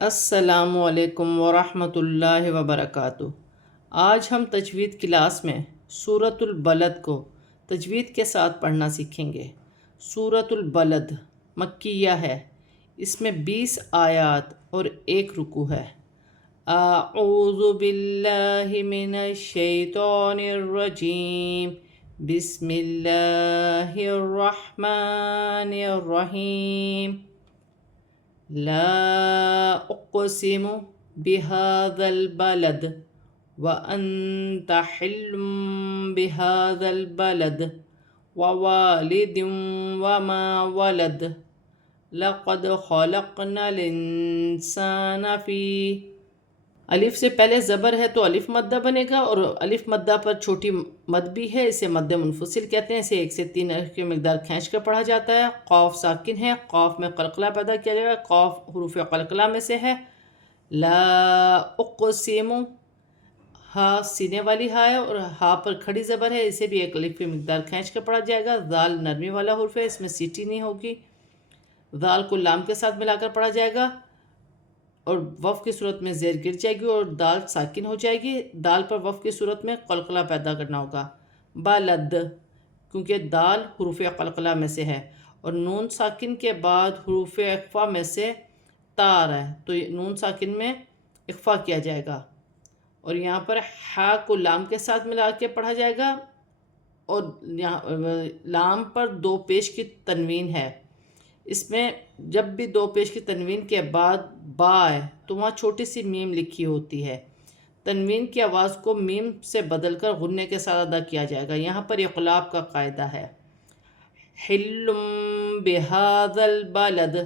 السلام علیکم ورحمۃ اللہ وبرکاتہ۔ آج ہم تجوید کلاس میں سورۃ البلد کو تجوید کے ساتھ پڑھنا سیکھیں گے۔ سورۃ البلد مکیہ ہے۔ اس میں 20 آیات اور 1 رکوع ہے۔ اعوذ باللہ من الشیطان الرجیم، بسم اللہ الرحمن الرحیم۔ لا اقسم بهذا البلد وانت حل بهذا البلد ووالد وما ولد لقد خلقنا الانسان فی۔ الف سے پہلے زبر ہے تو الف مدہ بنے گا، اور الف مدہ پر چھوٹی مد بھی ہے، اسے مد منفصل کہتے ہیں۔ اسے 1 سے 3 الف کی مقدار کھینچ کر پڑھا جاتا ہے۔ قاف ساکن ہے، قاف میں قلقلہ پیدا کیا جائے گا، قاف حروف قلقلہ میں سے ہے۔ لا اقسم، ہا سینے والی ہا ہے اور ہا پر کھڑی زبر ہے، اسے بھی 1 الف کی مقدار کھینچ کر پڑھا جائے گا۔ ذال نرمی والا حرف ہے، اس میں سیٹی نہیں ہوگی۔ ذال کو لام کے ساتھ ملا کر پڑھا جائے گا، اور وف کی صورت میں زیر گر جائے گی اور دال ساکن ہو جائے گی۔ دال پر وف کی صورت میں قلقلہ پیدا کرنا ہوگا۔ بلد، کیونکہ دال حروف قلقلہ میں سے ہے، اور نون ساکن کے بعد حروف اخفا میں سے تا آ رہا ہے، تو نون ساکن میں اخفا کیا جائے گا، اور یہاں پر ہا کو لام کے ساتھ ملا کے پڑھا جائے گا، اور یہاں لام پر 2 پیش کی تنوین ہے۔ اس میں جب بھی 2 پیش کی تنوین کے بعد با ہے تو وہاں چھوٹی سی میم لکھی ہوتی ہے۔ تنوین کی آواز کو میم سے بدل کر غنّے کے ساتھ ادا کیا جائے گا۔ یہاں پر اقلاب کا قاعدہ ہے۔ حل بہذا البلد،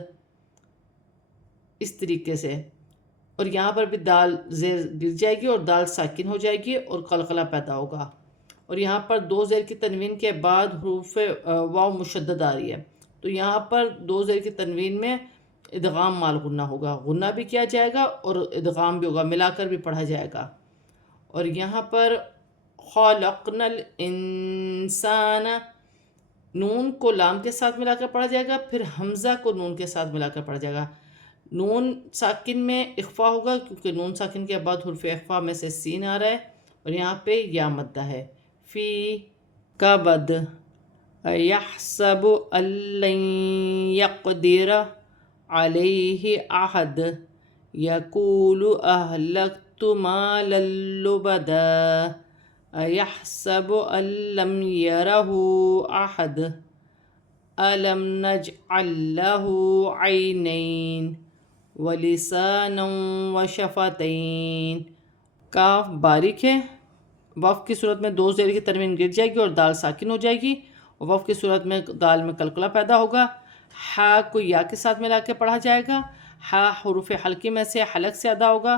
اس طریقے سے، اور یہاں پر بھی دال زیر گر جائے گی اور دال ساکن ہو جائے گی اور قلقلہ پیدا ہوگا، اور یہاں پر 2 زیر کی تنوین کے بعد حروف واو مشدد آ رہی ہے، تو یہاں پر 2 زیر کی تنوین میں ادغام مال غنہ ہوگا، غنہ بھی کیا جائے گا اور ادغام بھی ہوگا، ملا کر بھی پڑھا جائے گا۔ اور یہاں پر خلقنا الانسان، نون کو لام کے ساتھ ملا کر پڑھا جائے گا، پھر حمزہ کو نون کے ساتھ ملا کر پڑھا جائے گا۔ نون ساکن میں اخفا ہوگا، کیونکہ نون ساکن کے بعد حرف اخفا میں سے سین آ رہا ہے، اور یہاں پہ یا مدہ ہے۔ فی کبد، یحسب ان لن یقدر علیہ احد، یقول اہلکت مالا لبدا، یحسب ان لم یرہ احد، الم نجعل لہ عینین ولسانا وشفتین۔ کاف باریک ہے، وف کی صورت میں 2 زیر کی تنوین گر جائے گی اور دال ساکن ہو جائے گی، اور وف کی صورت میں دال میں قلقلہ پیدا ہوگا۔ ہا کو یا کے ساتھ ملا کے پڑھا جائے گا، ہا حروف حلقی میں سے حلق سے ادا ہوگا۔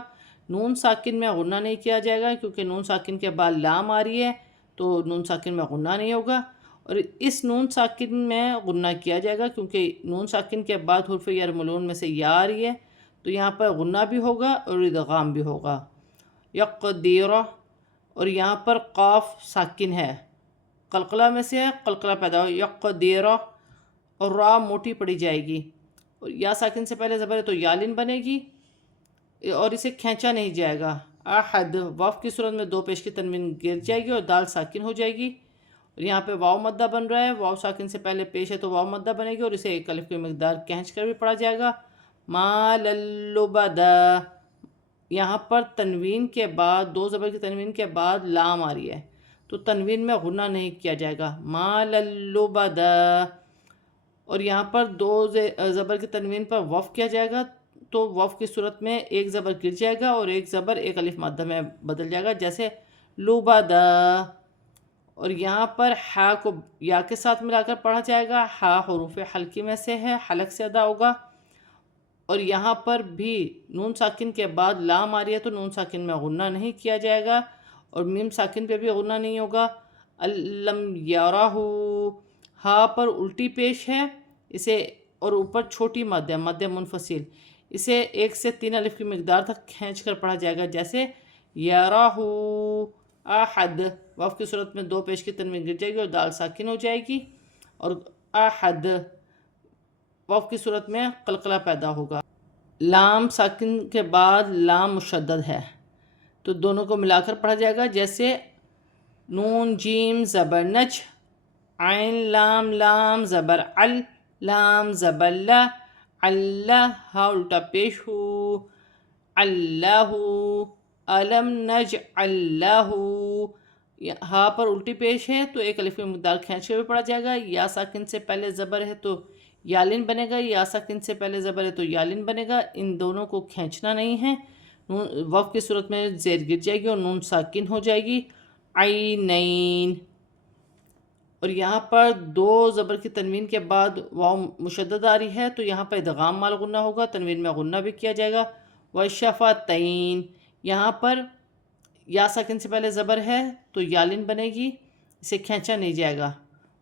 نون ساکن میں غنہ نہیں کیا جائے گا، کیونکہ نون ساکن کے بعد لام آ رہی ہے، تو نون ساکن میں غنہ نہیں ہوگا، اور اس نون ساکن میں غنہ کیا جائے گا، کیونکہ نون ساکن کے بعد حرف یرملون میں سے یا آ رہی ہے، تو یہاں پر غنہ بھی ہوگا اور ادغام بھی ہوگا۔ یقدیر، اور یہاں پر قاف ساکن ہے، قلقلہ میں سے ہے، قلقلہ پیدا ہو، یقدیر، اور را موٹی پڑی جائے گی، اور یا ساکن سے پہلے زبر ہے تو یالن بنے گی، اور اسے کھینچا نہیں جائے گا۔ احد، وف کی صورت میں 2 پیش کی تنوین گر جائے گی اور دال ساکن ہو جائے گی، اور یہاں پہ واو مدہ بن رہا ہے، واو ساکن سے پہلے پیش ہے تو واو مدہ بنے گی، اور اسے 1 الف کی مقدار کھینچ کر بھی پڑھا جائے گا۔ مال لبدا، یہاں پر تنوین کے بعد 2 زبر کی تنوین کے بعد لام آ رہی ہے، تو تنوین میں غنہ نہیں کیا جائے گا۔ مال لبدا، اور یہاں پر 2 زبر کی تنوین پر وف کیا جائے گا، تو وف کی صورت میں 1 زبر گر جائے گا اور 1 زبر 1 الف مادہ میں بدل جائے گا، جیسے لبدا۔ اور یہاں پر ہا کو یا کے ساتھ ملا کر پڑھا جائے گا، ہا حروف حلقی میں سے ہے، حلق سے ادا ہوگا، اور یہاں پر بھی نون ساکن کے بعد لام آ رہی ہے تو نون ساکن میں غنہ نہیں کیا جائے گا، اور میم ساکن پہ بھی غنہ نہیں ہوگا۔ الم یرہ، ہا پر الٹی پیش ہے، اسے اور اوپر چھوٹی مد ہے، مد منفصل، اسے 1 سے 3 الف کی مقدار تک کھینچ کر پڑھا جائے گا، جیسے یرہ احد، وف کی صورت میں 2 پیش کی تنوین گر جائے گی اور دال ساکن ہو جائے گی، اور احد وف کی صورت میں قلقلہ پیدا ہوگا۔ لام ساکن کے بعد لام مشدد ہے تو دونوں کو ملا کر پڑھا جائے گا، جیسے نون جیم زبر نج، عین لام لام زبر ال، لام زبر لا، اللہ ہا الٹا پیش ہو، اللہ، علم نج اللہ، ہا پر الٹی پیش ہے تو ایک الف کی مقدار کھینچ کے بھی پڑھا جائے گا، یا ساکن سے پہلے زبر ہے تو یالن بنے گا، یا ساکن سے پہلے زبر ہے تو یالن بنے گا، ان دونوں کو کھینچنا نہیں ہے۔ وقف کی صورت میں زیر گر جائے گی اور نون ساکن ہو جائے گی، عینین۔ اور یہاں پر دو زبر کی تنوین کے بعد واو مشدد آ رہی ہے تو یہاں پر ادغام مال غنہ ہوگا، تنوین میں غنہ بھی کیا جائے گا، وشفتین۔ یہاں پر یا ساکن سے پہلے زبر ہے تو یالن بنے گی، اسے کھینچا نہیں جائے گا،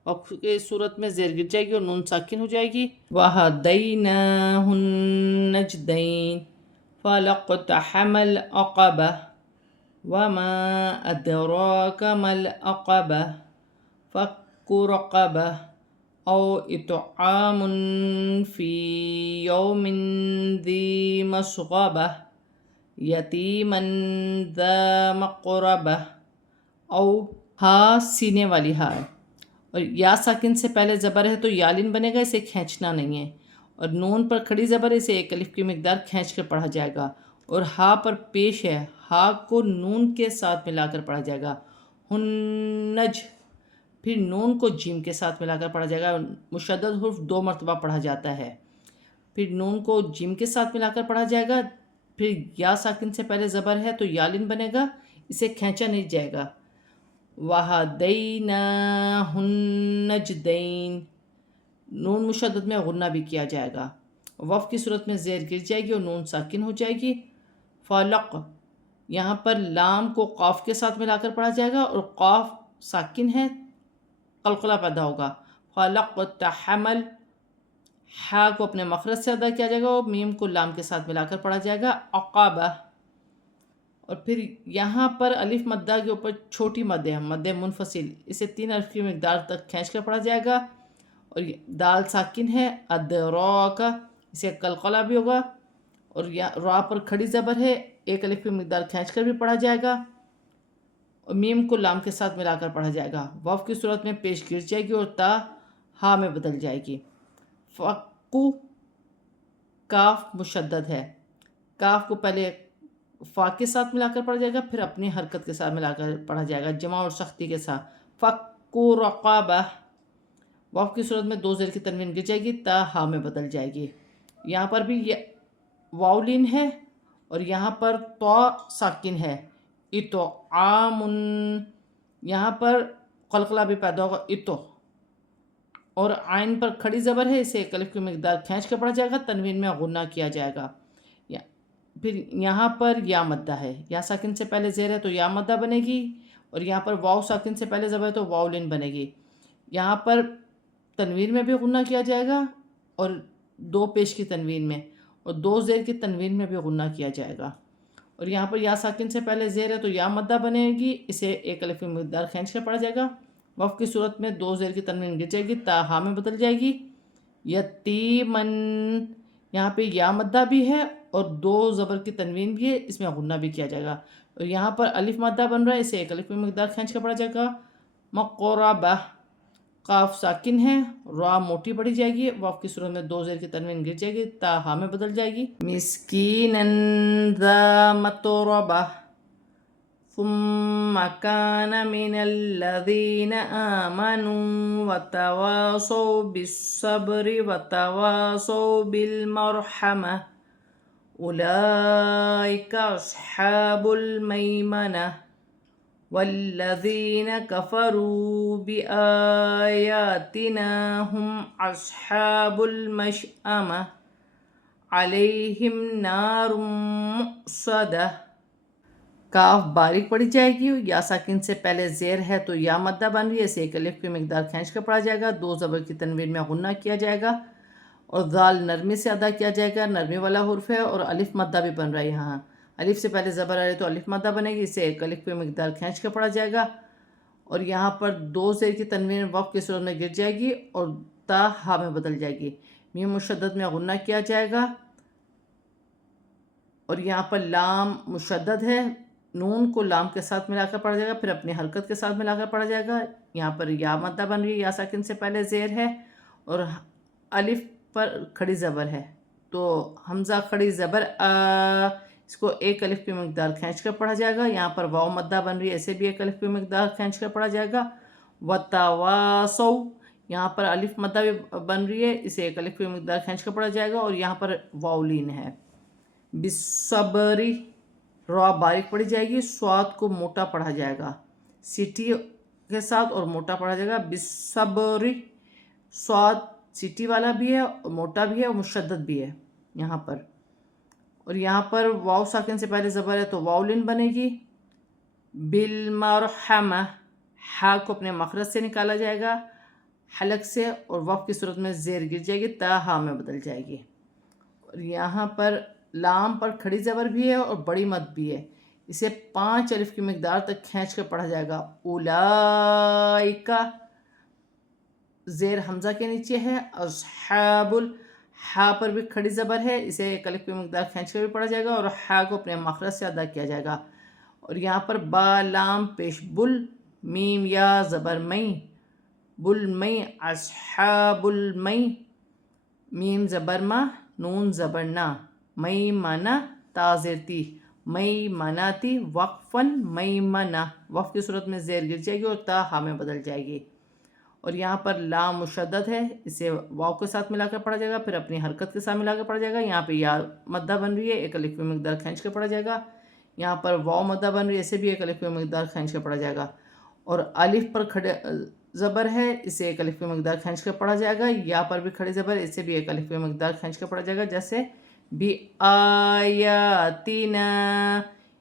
وقف کی صورت میں زیر گر جائے گی اور نون ساکن ہو جائے گی، وَهَدَيْنَاهُ النَّجْدَيْنِ فَلَاقْتَحَمَ الْعَقَبَةَ وَمَا أَدْرَاكَ مَا الْعَقَبَةُ فَكُّ رَقَبَةٍ أَوْ إِطْعَامٌ فِي يَوْمٍ ذِي مَسْغَبَةٍ یتیماً ذا مقربہ، او ہا سینے والی ہا ہے اور یا ساکن سے پہلے زبر ہے تو یالن بنے گا، اسے کھینچنا نہیں ہے، اور نون پر کھڑی زبر ہے، اسے ایک الف کی مقدار کھینچ کر پڑھا جائے گا، اور ہا پر پیش ہے، ہا کو نون کے ساتھ ملا کر پڑھا جائے گا، ہنج، پھر نون کو جیم کے ساتھ ملا کر پڑھا جائے گا، مشدد حرف 2 مرتبہ پڑھا جاتا ہے، پھر نون کو جیم کے ساتھ ملا کر پڑھا جائے گا، پھر یا ساکن سے پہلے زبر ہے تو یالن بنے گا، اسے کھینچا نہیں جائے گا، وَهَدَيْنَاهُ النَّجْدَيْنِ، نون مشدد میں غنہ بھی کیا جائے گا، وقف کی صورت میں زیر گر جائے گی اور نون ساکن ہو جائے گی، فلق، یہاں پر لام کو قاف کے ساتھ ملا کر پڑھا جائے گا اور قاف ساکن ہے، قلقلہ پیدا ہوگا، فلق تحمل، ہا کو اپنے مخرج سے ادا کیا جائے گا اور میم کو لام کے ساتھ ملا کر پڑھا جائے گا، عقابہ، اور پھر یہاں پر الف مدہ کے اوپر چھوٹی مد ہے، مد منفصل، اسے 3 الف کی مقدار تک کھینچ کر پڑھا جائے گا، اور دال ساکن ہے، ادراکا، اسے قلقلہ بھی ہوگا، اور را پر کھڑی زبر ہے، ایک الف کی مقدار کھینچ کر بھی پڑھا جائے گا، اور میم کو لام کے ساتھ ملا کر پڑھا جائے گا، وقف کی صورت میں پیش گر جائے گی اور تا ہا میں بدل جائے گی، فقو، کاف مشدد ہے، کاف کو پہلے فا کے ساتھ ملا کر پڑھا جائے گا، پھر اپنی حرکت کے ساتھ ملا کر پڑھا جائے گا، جمع اور سختی کے ساتھ، فَكُّ رَقَبَةٍ، وقف کی صورت میں 2 زیر کی تنوین گر جائے گی، تا ہا میں بدل جائے گی، یہاں پر بھی واولین ہے اور یہاں پر تو ساکن ہے، اطعام، یہاں پر قلقلہ بھی پیدا ہوگا، اطو، اور عین پر کھڑی زبر ہے، اسے ایک الف کی مقدار کھینچ کے پڑھا جائے گا، تنوین میں غنہ کیا جائے گا، پھر یہاں پر یا مدہ ہے، یا ساکن سے پہلے زیر ہے تو یا مدہ بنے گی، اور یہاں پر واو ساکن سے پہلے زبر ہے تو واو لین بنے گی، یہاں پر تنوین میں بھی غنہ کیا جائے گا اور 2 پیش کی تنوین میں، اور 2 زیر کی تنوین میں بھی غنہ کیا جائے گا، اور یہاں پر یا ساکن سے پہلے زیر ہے تو یا مدہ بنے گی، اسے ایک الف کی مقدار کھینچ کر پڑھا جائے گا، وقف کی صورت میں 2 زیر کی تنوین گر جائے گی، تا ہا میں بدل جائے گی، یتیمن، یہاں پہ یا مدہ بھی ہے اور 2 زبر کی تنوین بھی ہے، اس میں غنہ بھی کیا جائے گا، اور یہاں پر الف مدہ بن رہا ہے، اسے ایک الف کی مقدار کھینچ کر پڑھا جائے گا، مقربہ، قاف ساکن ہے، را موٹی پڑھی جائے گی، وقف کی صورت میں 2 زیر کی تنوین گر جائے گی، تا ہا میں بدل جائے گی، مسکیناً ذا متربہ ثم كان من الذين آمنوا وتواصوا بالصبر وتواصوا بالمرحمة أولئك أصحاب الميمنة والذين كفروا بآياتنا هم أصحاب المشأمة عليهم نار مؤصدة، کاف باریک پڑھی جائے گی، یا ساکن سے پہلے زیر ہے تو یا مدہ بن رہی ہے، اسے ایک الف کی مقدار کھینچ کر پڑھا جائے گا، 2 زبر کی تنوین میں غنہ کیا جائے گا، اور ذال نرمی سے ادا کیا جائے گا، نرمی والا حرف ہے، اور الف مدہ بھی بن رہا ہے، یہاں الف سے پہلے زبر آ رہی ہے تو الف مدہ بنے گی، اسے ایک الف کی مقدار کھینچ کر پڑھا جائے گا، اور یہاں پر 2 زیر کی تنوین وقف کی صورت میں گر جائے گی اور تا ہا میں بدل جائے گی، میم مشدد میں غنہ کیا جائے گا، اور یہاں پر لام مشدد ہے، نون کو لام کے ساتھ ملا کر پڑھا جائے گا، پھر اپنی حرکت کے ساتھ ملا کر پڑھا جائے گا۔ یہاں پر یا مدہ بن رہی ہے، یا ساکن سے پہلے زیر ہے، اور الف پر کھڑی زبر ہے، تو حمزہ کھڑی زبر اس کو ایک الف کی مقدار کھینچ کر پڑھا جائے گا۔ یہاں پر واو مدہ بن رہی ہے، اسے بھی ایک الف کی مقدار کھینچ کر پڑھا جائے گا۔ وتواصو، یہاں پر الف مدہ بھی بن رہی ہے، اسے ایک الف کی مقدار کھینچ کر پڑھا جائے گا، اور یہاں پر واو لین ہے۔ بالصبری، را باریک پڑھی جائے گی، سواد کو موٹا پڑھا جائے گا، سیٹی کے ساتھ اور موٹا پڑھا جائے گا۔ بالصبری، سواد سیٹی والا بھی ہے، اور موٹا بھی ہے، اور مشدد بھی ہے یہاں پر۔ اور یہاں پر واو ساکن سے پہلے زبر ہے تو واو لین بنے گی۔ بالمرحمہ، ہا کو اپنے مخرج سے نکالا جائے گا حلق سے، اور وقف کی صورت میں زیر گر جائے گی، تا ہا میں بدل جائے گی۔ اور یہاں پر لام پر کھڑی زبر بھی ہے اور بڑی مد بھی ہے، اسے 5 الف کی مقدار تک کھینچ کر پڑھا جائے گا۔ اولائکا، زیر حمزہ کے نیچے ہے۔ اصحاب ہا پر بھی کھڑی زبر ہے، اسے ایک الف کی مقدار کھینچ کر بھی پڑھا جائے گا، اور ہا کو اپنے مخرج سے ادا کیا جائے گا۔ اور یہاں پر با لام پیش بل، میم یا زبر مئی، بل مئی، اصحاب المئی، میم زبر ما، نون زبر نا، مئی منا، تا زیر تی، مئی مناتی، وقفن مئی منا، وقف کی صورت میں زیر گر جائے گی اور تا ہا میں بدل جائے گی۔ اور یہاں پر لام مشدد ہے، اسے واو کے ساتھ ملا کر پڑھا جائے گا، پھر اپنی حرکت کے ساتھ ملا کر پڑھا جائے گا۔ یہاں پہ یا مدہ بن رہی ہے، ایک الف کی مقدار کھینچ کر پڑھا جائے گا۔ یہاں پر واو مدہ بن رہی ہے، اسے بھی ایک الف کی مقدار کھینچ کر پڑھا جائے گا۔ اور الف پر کھڑے زبر ہے، اسے ایک الف کی مقدار کھینچ کر پڑھا جائے گا۔ یا پر بھی کھڑی زبر ہے، اسے بھی ایک الف کی مقدار کھینچ کر پڑھا جائے گا، جیسے بی آیاتنا،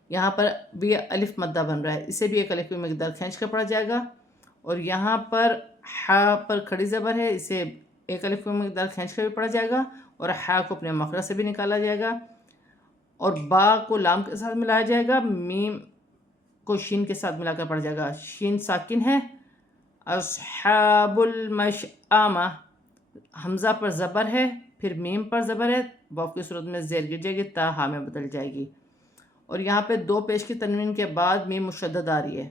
یہاں پر بھی الف مدہ بن رہا ہے، اسے بھی ایک الف کی مقدار کھینچ کر پڑھا جائے گا۔ اور یہاں پر ہا پر کھڑی زبر ہے، اسے ایک الف کی مقدار کھینچ کر بھی پڑھا جائے گا، اور ہا کو اپنے مخرج سے بھی نکالا جائے گا۔ اور با کو لام کے ساتھ ملایا جائے گا، میم کو شین کے ساتھ ملا کر پڑھا جائے گا، شین ساکن ہے۔ اصحاب المشأمہ، حمزہ پر زبر ہے، پھر میم پر زبر ہے، واو کی صورت میں زیر گر جائے گی، تا ہا میں بدل جائے گی۔ اور یہاں پہ 2 پیش کی تنوین کے بعد میم مشدد آ رہی ہے،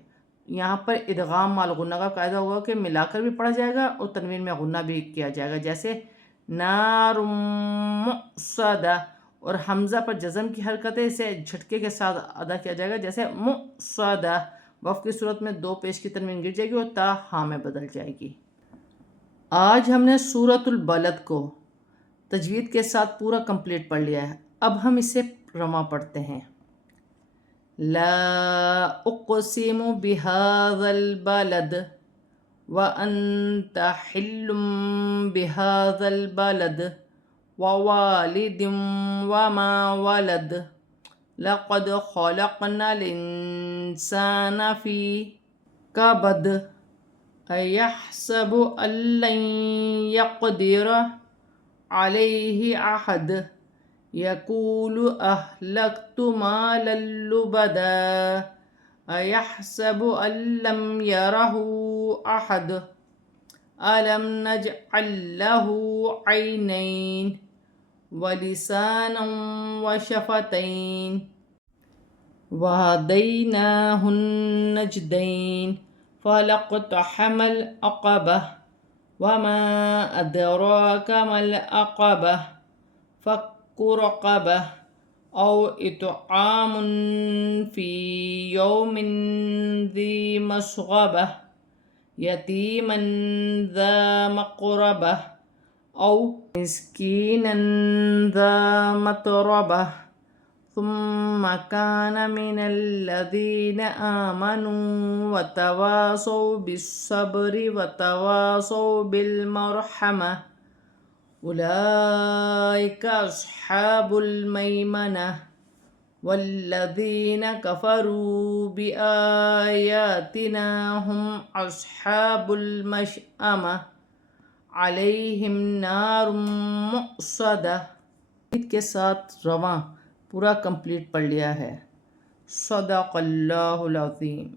یہاں پر ادغام مال غنہ کا قاعدہ ہوگا کہ ملا کر بھی پڑھا جائے گا اور تنوین میں غنہ بھی کیا جائے گا، جیسے نار مؤصدہ، اور حمزہ پر جزم کی حرکت ہے، اسے جھٹکے کے ساتھ ادا کیا جائے گا، جیسے مؤصدہ، وقف کی صورت میں 2 پیش کی تنوین گر جائے گی اور تا ہا میں بدل جائے گی۔ آج ہم نے سورۃ البلد کو تجوید کے ساتھ پورا کمپلیٹ پڑھ لیا ہے، اب ہم اسے رواں پڑھتے ہیں۔ لا اقسم بهذا البلد وانت حل بهذا البلد ووالد وما ولد لقد خلقنا الانسان في كبد أيحسب أن لن يقدر عليه أحد يقول أهلكت مالا لبدا أيحسب أن لم يره أحد ألم نجعل له عينين ولسانا وشفتين وهديناه النجدين فلاقتحم العقبة وما أدراك ما العقبة فك رقبة أو إطعام في يوم ذي مسغبة يتيما ذا مقربة أو مسكينا ذا متربة ثم كان من الذين آمنوا وتواصوا بالصبر وتواصوا بالمرحمة أولئك أصحاب الميمنة والذين كفروا بآياتنا هم أصحاب المشأمة علیہم نار مؤصدہ کے ساتھ رواں پورا کمپلیٹ پڑھ لیا ہے۔ صدق اللہ العظیم۔